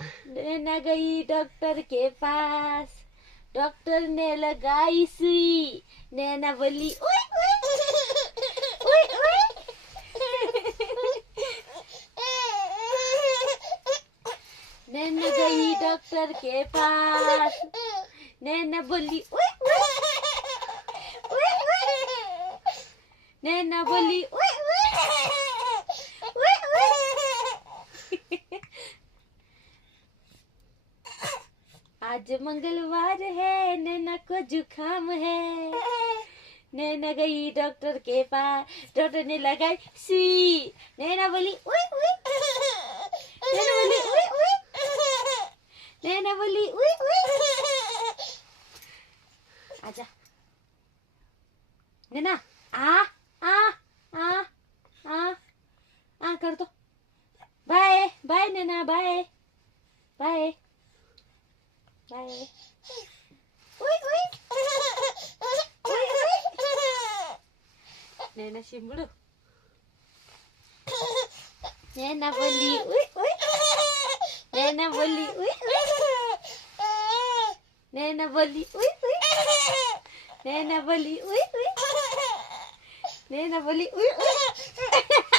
नैना गई डॉक्टर के pass, doctor ने लगाई सुई, नैना बोली ओए ओए ओए ओए। नैना गई डॉक्टर के पास, नैना बोली ओए ओए ओए ओए। नैना बोली ओए ओए ओए ओए। आज मंगलवार है, नैना को जुकाम है, नैना गई डॉक्टर के पास, डॉक्टर ने लगाई सुई, नैना बोली ओए ओए, नैना बोली ओए ओए, नैना बोली ओए ओए। आजा नैना, आ आ आ आ कर दो। बाय बाय नैना, बाय बाय बाय। ओए ओए ओए ओए। नैना शिंबड़ू, नैना बोली ओए ओए, नैना बोली ओए ओए, नैना बोली ओए ओए, नैना बोली ओए ओए, नैना बोली ओए ओए।